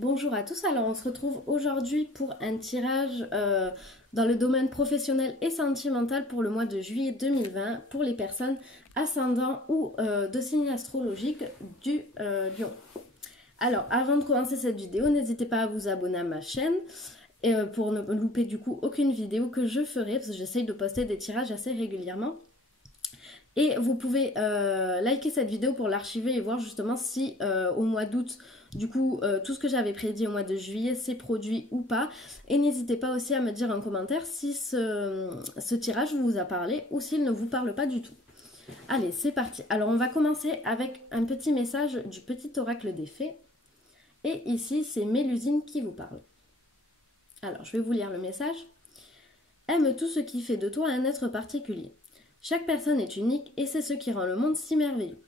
Bonjour à tous, alors on se retrouve aujourd'hui pour un tirage dans le domaine professionnel et sentimental pour le mois de juillet 2020 pour les personnes ascendant ou de signe astrologique du lion. Alors avant de commencer cette vidéo, n'hésitez pas à vous abonner à ma chaîne pour ne louper du coup aucune vidéo que je ferai parce que j'essaye de poster des tirages assez régulièrement. Et vous pouvez liker cette vidéo pour l'archiver et voir justement si au mois d'août, du coup, tout ce que j'avais prédit au mois de juillet s'est produit ou pas. Et n'hésitez pas aussi à me dire en commentaire si ce tirage vous a parlé ou s'il ne vous parle pas du tout. Allez, c'est parti. Alors, on va commencer avec un petit message du petit oracle des fées. Et ici, c'est Mélusine qui vous parle. Alors, je vais vous lire le message. Aime tout ce qui fait de toi un être particulier. Chaque personne est unique et c'est ce qui rend le monde si merveilleux.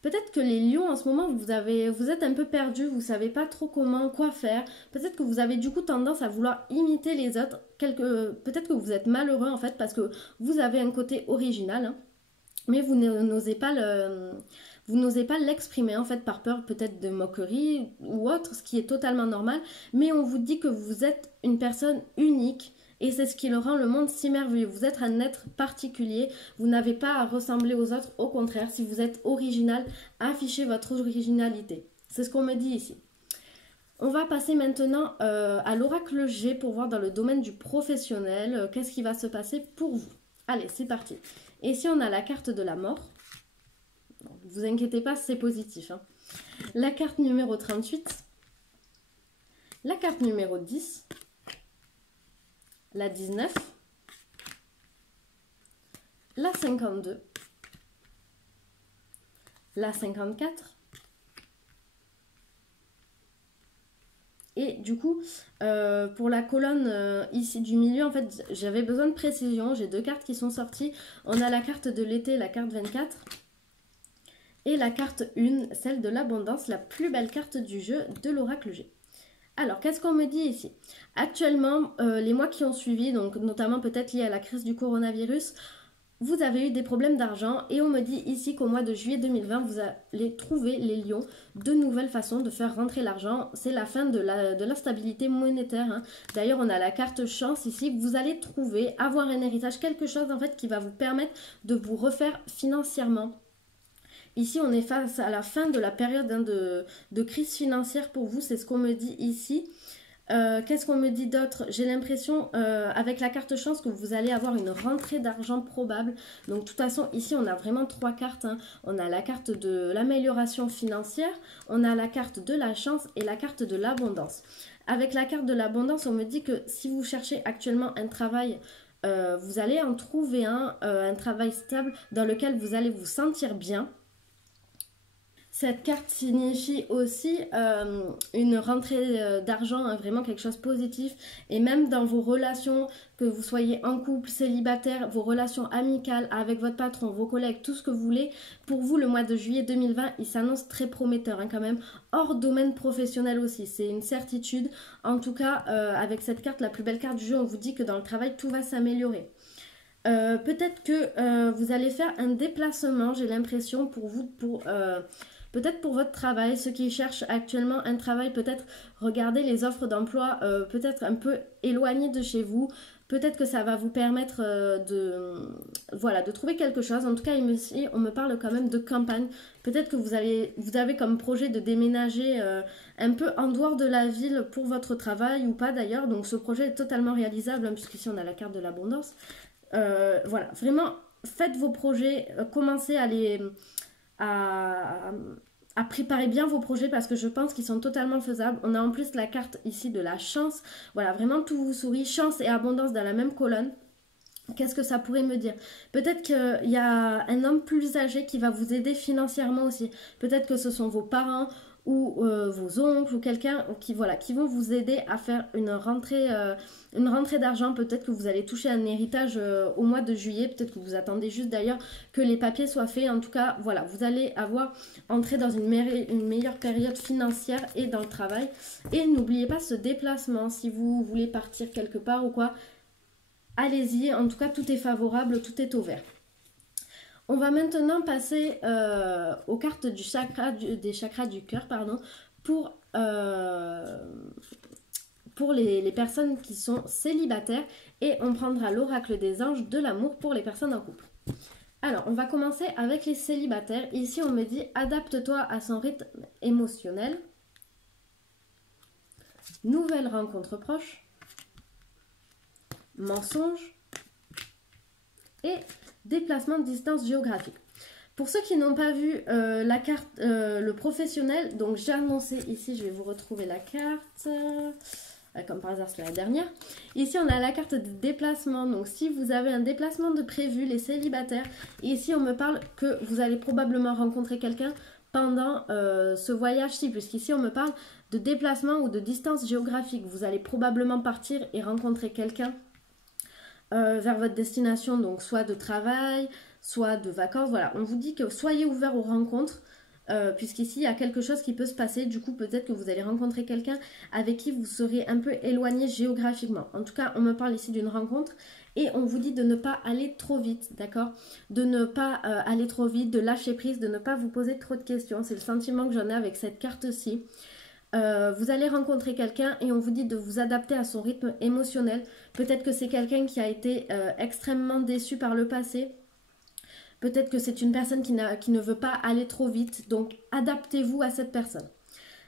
Peut-être que les lions en ce moment vous êtes un peu perdus, vous ne savez pas trop quoi faire. Peut-être que vous avez du coup tendance à vouloir imiter les autres. Peut-être que vous êtes malheureux en fait parce que vous avez un côté original, hein, mais vous n'osez pas l'exprimer en fait par peur peut-être de moquerie ou autre, ce qui est totalement normal. Mais on vous dit que vous êtes une personne unique. Et c'est ce qui rend le monde si merveilleux. Vous êtes un être particulier, vous n'avez pas à ressembler aux autres. Au contraire, si vous êtes original, affichez votre originalité. C'est ce qu'on me dit ici. On va passer maintenant à l'oracle G pour voir dans le domaine du professionnel qu'est-ce qui va se passer pour vous. Allez, c'est parti. Et ici, on a la carte de la mort. Ne vous inquiétez pas, c'est positif, hein. La carte numéro 38. La carte numéro 10. La 19, la 52, la 54, et du coup, pour la colonne ici du milieu, en fait, j'avais besoin de précision, j'ai deux cartes qui sont sorties, on a la carte de l'été, la carte 24, et la carte 1, celle de l'abondance, la plus belle carte du jeu de l'oracle G. Alors, qu'est-ce qu'on me dit ici? Actuellement, les mois qui ont suivi, donc notamment peut-être liés à la crise du coronavirus, vous avez eu des problèmes d'argent et on me dit ici qu'au mois de juillet 2020, vous allez trouver, les lions, de nouvelles façons de faire rentrer l'argent. C'est la fin de l'instabilité monétaire, hein. D'ailleurs, on a la carte chance ici. Vous allez trouver, avoir un héritage, quelque chose en fait qui va vous permettre de vous refaire financièrement. Ici, on est face à la fin de la période, hein, de crise financière pour vous, c'est ce qu'on me dit ici. Qu'est-ce qu'on me dit d'autre? J'ai l'impression, avec la carte chance, que vous allez avoir une rentrée d'argent probable. Donc, de toute façon, ici, on a vraiment trois cartes, hein. On a la carte de l'amélioration financière, on a la carte de la chance et la carte de l'abondance. Avec la carte de l'abondance, on me dit que si vous cherchez actuellement un travail, vous allez en trouver un travail stable dans lequel vous allez vous sentir bien. Cette carte signifie aussi une rentrée d'argent, hein, vraiment quelque chose de positif. Et même dans vos relations, que vous soyez en couple, célibataire, vos relations amicales avec votre patron, vos collègues, tout ce que vous voulez, pour vous, le mois de juillet 2020, il s'annonce très prometteur, hein, quand même, hors domaine professionnel aussi. C'est une certitude. En tout cas, avec cette carte, la plus belle carte du jeu, on vous dit que dans le travail, tout va s'améliorer. Peut-être que vous allez faire un déplacement, j'ai l'impression, pour vous, peut-être pour votre travail, ceux qui cherchent actuellement un travail, peut-être regarder les offres d'emploi, peut-être un peu éloignées de chez vous. Peut-être que ça va vous permettre de trouver quelque chose. En tout cas, ici, on me parle quand même de campagne. Peut-être que vous avez comme projet de déménager un peu en dehors de la ville pour votre travail ou pas d'ailleurs. Donc ce projet est totalement réalisable, hein, puisqu'ici on a la carte de l'abondance. Voilà, vraiment, faites vos projets, commencez à préparer bien vos projets parce que je pense qu'ils sont totalement faisables. On a en plus la carte ici de la chance. Voilà, vraiment tout vous sourit. Chance et abondance dans la même colonne. Qu'est-ce que ça pourrait me dire? Peut-être qu'il y a un homme plus âgé qui va vous aider financièrement aussi. Peut-être que ce sont vos parents ou vos oncles ou quelqu'un qui vont vous aider à faire une rentrée d'argent. Peut-être que vous allez toucher un héritage au mois de juillet. Peut-être que vous attendez juste d'ailleurs que les papiers soient faits. En tout cas, voilà, vous allez entrer dans une meilleure période financière et dans le travail. Et n'oubliez pas ce déplacement si vous voulez partir quelque part ou quoi. Allez-y, en tout cas tout est favorable, tout est ouvert. On va maintenant passer aux cartes des chakras du cœur, pardon, pour pour les personnes qui sont célibataires. Et on prendra l'oracle des anges de l'amour pour les personnes en couple. Alors, on va commencer avec les célibataires. Ici, on me dit « Adapte-toi à son rythme émotionnel. Nouvelle rencontre proche. Mensonge. Et déplacement de distance géographique. » Pour ceux qui n'ont pas vu la carte, le professionnel, donc j'ai annoncé ici, je vais vous retrouver la carte, comme par hasard c'est la dernière. Ici on a la carte de déplacement, donc si vous avez un déplacement de prévu, les célibataires, et ici on me parle que vous allez probablement rencontrer quelqu'un pendant ce voyage-ci, puisqu'ici on me parle de déplacement ou de distance géographique. Vous allez probablement partir et rencontrer quelqu'un vers votre destination, donc soit de travail, soit de vacances, voilà. On vous dit que soyez ouverts aux rencontres, puisqu'ici il y a quelque chose qui peut se passer. Du coup, peut-être que vous allez rencontrer quelqu'un avec qui vous serez un peu éloigné géographiquement. En tout cas, on me parle ici d'une rencontre et on vous dit de ne pas aller trop vite, d'accord? De ne pas aller trop vite, de lâcher prise, de ne pas vous poser trop de questions. C'est le sentiment que j'en ai avec cette carte-ci. Vous allez rencontrer quelqu'un et on vous dit de vous adapter à son rythme émotionnel. Peut-être que c'est quelqu'un qui a été extrêmement déçu par le passé. Peut-être que c'est une personne qui ne veut pas aller trop vite. Donc, adaptez-vous à cette personne.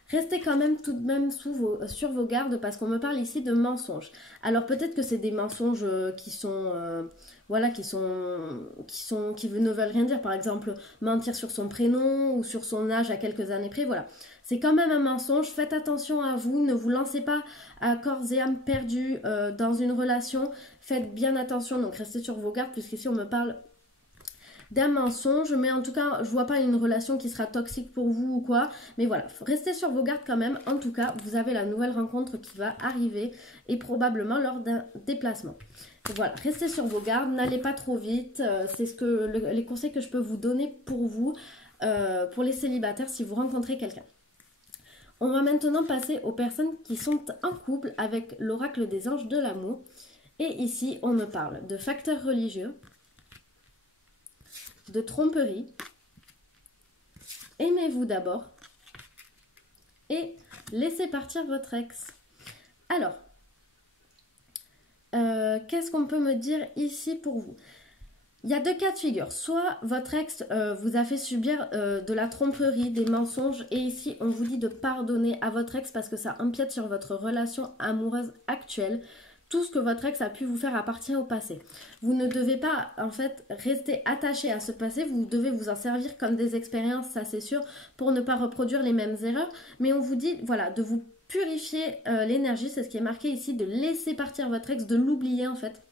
Restez quand même tout de même sur vos gardes parce qu'on me parle ici de mensonges. Alors, peut-être que c'est des mensonges qui ne veulent rien dire. Par exemple, mentir sur son prénom ou sur son âge à quelques années près. Voilà. C'est quand même un mensonge. Faites attention à vous. Ne vous lancez pas à corps et âme perdus dans une relation. Faites bien attention. Donc, restez sur vos gardes puisqu'ici, on me parle d'un mensonge, mais en tout cas, je vois pas une relation qui sera toxique pour vous ou quoi, mais voilà, restez sur vos gardes quand même. En tout cas, vous avez la nouvelle rencontre qui va arriver et probablement lors d'un déplacement. Donc voilà, restez sur vos gardes, n'allez pas trop vite, c'est les conseils que je peux vous donner pour vous, pour les célibataires si vous rencontrez quelqu'un. On va maintenant passer aux personnes qui sont en couple avec l'oracle des anges de l'amour. Et ici, on me parle de facteurs religieux, de tromperie, aimez-vous d'abord et laissez partir votre ex. Alors, qu'est-ce qu'on peut me dire ici pour vous? Il y a deux cas de figure. Soit votre ex vous a fait subir de la tromperie, des mensonges, et ici on vous dit de pardonner à votre ex parce que ça empiète sur votre relation amoureuse actuelle. Tout ce que votre ex a pu vous faire appartient au passé. Vous ne devez pas en fait rester attaché à ce passé, vous devez vous en servir comme des expériences, ça c'est sûr, pour ne pas reproduire les mêmes erreurs. Mais on vous dit voilà, de vous purifier l'énergie, c'est ce qui est marqué ici, de laisser partir votre ex, de l'oublier en fait.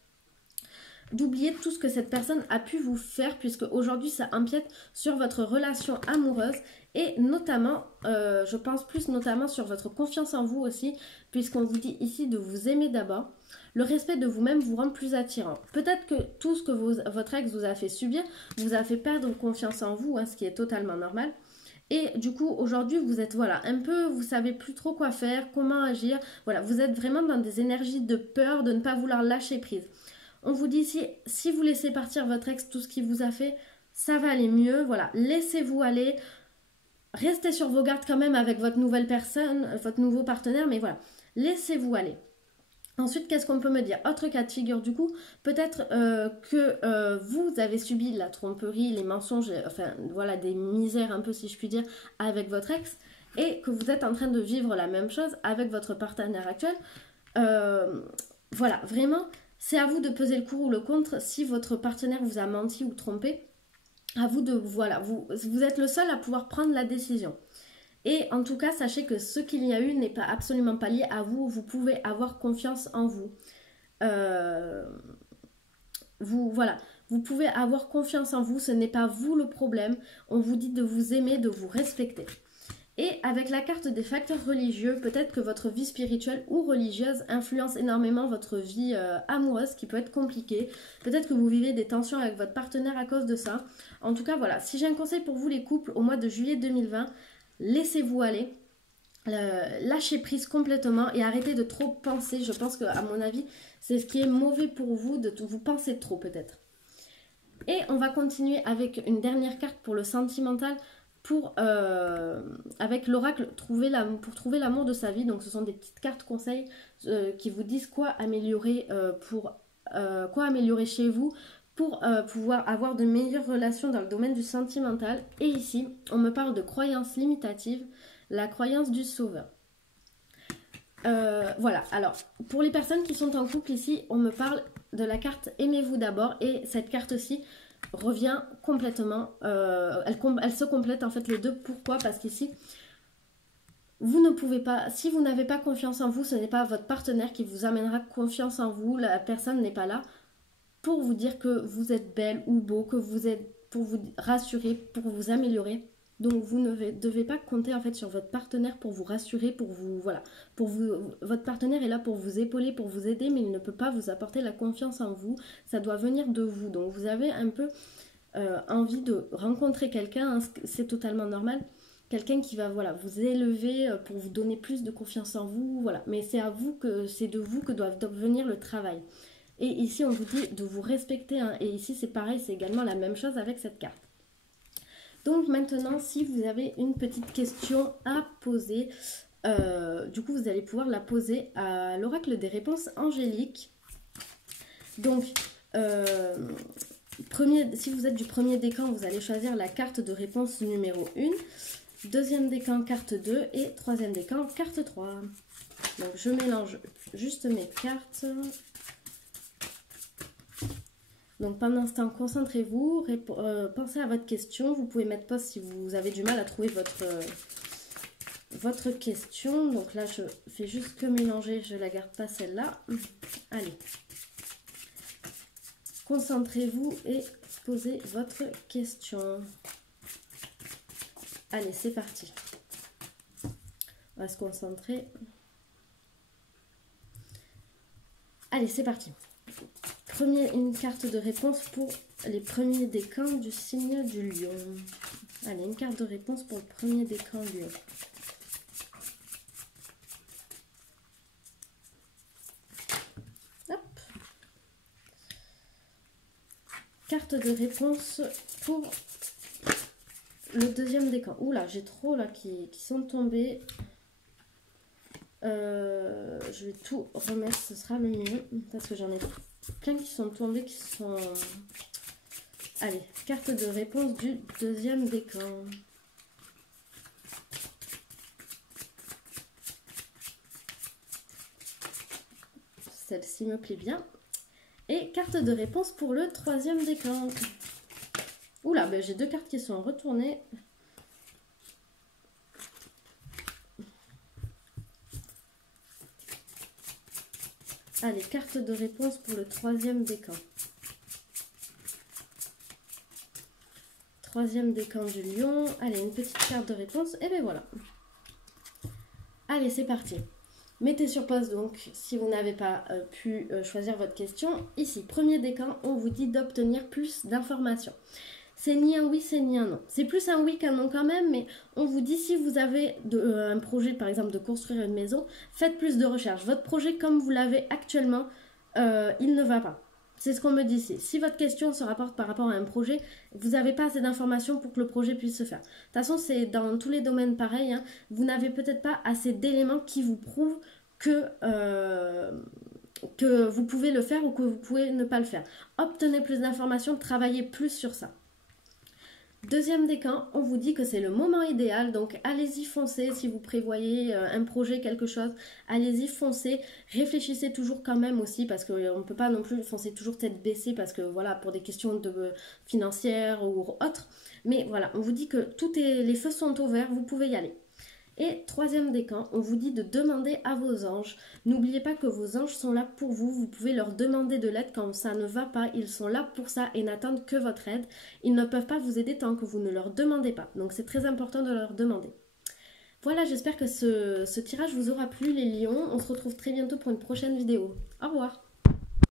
D'oublier tout ce que cette personne a pu vous faire puisque aujourd'hui ça empiète sur votre relation amoureuse et notamment, je pense plus notamment sur votre confiance en vous aussi puisqu'on vous dit ici de vous aimer d'abord. Le respect de vous-même vous rend plus attirant. Peut-être que tout ce que votre ex vous a fait subir vous a fait perdre confiance en vous, hein, ce qui est totalement normal. Et du coup, aujourd'hui, vous êtes, voilà, un peu, vous savez plus trop quoi faire, comment agir. Voilà, vous êtes vraiment dans des énergies de peur, de ne pas vouloir lâcher prise. On vous dit ici, si vous laissez partir votre ex, tout ce qu'il vous a fait, ça va aller mieux. Voilà, laissez-vous aller. Restez sur vos gardes quand même avec votre nouvelle personne, votre nouveau partenaire, mais voilà, laissez-vous aller. Ensuite, qu'est-ce qu'on peut me dire? Autre cas de figure du coup, peut-être que vous avez subi la tromperie, les mensonges, enfin voilà, des misères un peu si je puis dire, avec votre ex, et que vous êtes en train de vivre la même chose avec votre partenaire actuel. Voilà, vraiment, c'est à vous de peser le pour ou le contre si votre partenaire vous a menti ou trompé. À vous de, voilà, vous êtes le seul à pouvoir prendre la décision. Et en tout cas, sachez que ce qu'il y a eu n'est pas absolument pas lié à vous. Vous pouvez avoir confiance en vous. Voilà, vous pouvez avoir confiance en vous. Ce n'est pas vous le problème. On vous dit de vous aimer, de vous respecter. Et avec la carte des facteurs religieux, peut-être que votre vie spirituelle ou religieuse influence énormément votre vie amoureuse, qui peut être compliquée. Peut-être que vous vivez des tensions avec votre partenaire à cause de ça. En tout cas, voilà, si j'ai un conseil pour vous les couples au mois de juillet 2020, laissez-vous aller, lâchez prise complètement et arrêtez de trop penser. Je pense qu'à mon avis, c'est ce qui est mauvais pour vous, de vous penser trop peut-être. Et on va continuer avec une dernière carte pour le sentimental. avec l'oracle, pour trouver l'amour de sa vie. Donc ce sont des petites cartes conseils qui vous disent quoi améliorer chez vous pour pouvoir avoir de meilleures relations dans le domaine du sentimental. Et ici, on me parle de croyance limitative, la croyance du sauveur. Voilà, alors pour les personnes qui sont en couple ici, on me parle de la carte aimez-vous d'abord, et cette carte-ci revient complètement, elle se complète en fait les deux. Pourquoi? Parce qu'ici, vous ne pouvez pas, si vous n'avez pas confiance en vous, ce n'est pas votre partenaire qui vous amènera confiance en vous, la personne n'est pas là pour vous dire que vous êtes belle ou beau, que vous êtes, pour vous rassurer, pour vous améliorer. Donc vous ne devez pas compter en fait sur votre partenaire pour vous rassurer, votre partenaire est là pour vous épauler, pour vous aider, mais il ne peut pas vous apporter la confiance en vous, ça doit venir de vous. Donc vous avez un peu envie de rencontrer quelqu'un, hein, c'est totalement normal, quelqu'un qui va vous élever pour vous donner plus de confiance en vous, voilà. Mais c'est de vous que doit venir le travail. Et ici on vous dit de vous respecter, hein, et ici c'est pareil, c'est également la même chose avec cette carte. Donc maintenant, si vous avez une petite question à poser, du coup vous allez pouvoir la poser à l'oracle des réponses angéliques. Donc, si vous êtes du premier décan, vous allez choisir la carte de réponse numéro 1, deuxième décan carte 2 et troisième décan carte 3. Donc je mélange juste mes cartes. Donc pendant ce temps, concentrez-vous, pensez à votre question. Vous pouvez mettre pause si vous avez du mal à trouver votre question. Donc là, je fais juste que mélanger, je ne la garde pas celle-là. Allez, concentrez-vous et posez votre question. Allez, c'est parti. On va se concentrer. Allez, c'est parti. Une carte de réponse pour les premiers décans du signe du lion. Allez, une carte de réponse pour le premier décan lion. Hop. Carte de réponse pour le deuxième décan. Oula, j'ai trop là qui sont tombés. Je vais tout remettre, ce sera le mieux, parce que j'en ai plein qui sont tombés, qui sont... Allez, carte de réponse du deuxième décan. Celle-ci me plaît bien. Et carte de réponse pour le troisième décan. Oula, ben j'ai deux cartes qui sont retournées. Allez, carte de réponse pour le troisième décan. Troisième décan du lion. Allez, une petite carte de réponse. Et bien voilà. Allez, c'est parti. Mettez sur pause donc si vous n'avez pas pu choisir votre question. Ici, premier décan, on vous dit d'obtenir plus d'informations. C'est ni un oui, c'est ni un non. C'est plus un oui qu'un non quand même, mais on vous dit si vous avez un projet, par exemple, de construire une maison, faites plus de recherches. Votre projet, comme vous l'avez actuellement, il ne va pas. C'est ce qu'on me dit ici. Si votre question se rapporte par rapport à un projet, vous n'avez pas assez d'informations pour que le projet puisse se faire. De toute façon, c'est dans tous les domaines pareil, hein. Vous n'avez peut-être pas assez d'éléments qui vous prouvent que vous pouvez le faire ou que vous pouvez ne pas le faire. Obtenez plus d'informations, travaillez plus sur ça. Deuxième décan, on vous dit que c'est le moment idéal, donc allez-y, foncez. Si vous prévoyez un projet, quelque chose, allez-y, foncez. Réfléchissez toujours quand même aussi, parce qu'on ne peut pas non plus foncer toujours tête baissée, parce que voilà, pour des questions financières ou autres. Mais voilà, on vous dit que les feux sont au vert, vous pouvez y aller. Et troisième décan, on vous dit de demander à vos anges. N'oubliez pas que vos anges sont là pour vous. Vous pouvez leur demander de l'aide quand ça ne va pas. Ils sont là pour ça et n'attendent que votre aide. Ils ne peuvent pas vous aider tant que vous ne leur demandez pas. Donc c'est très important de leur demander. Voilà, j'espère que ce tirage vous aura plu les lions. On se retrouve très bientôt pour une prochaine vidéo. Au revoir.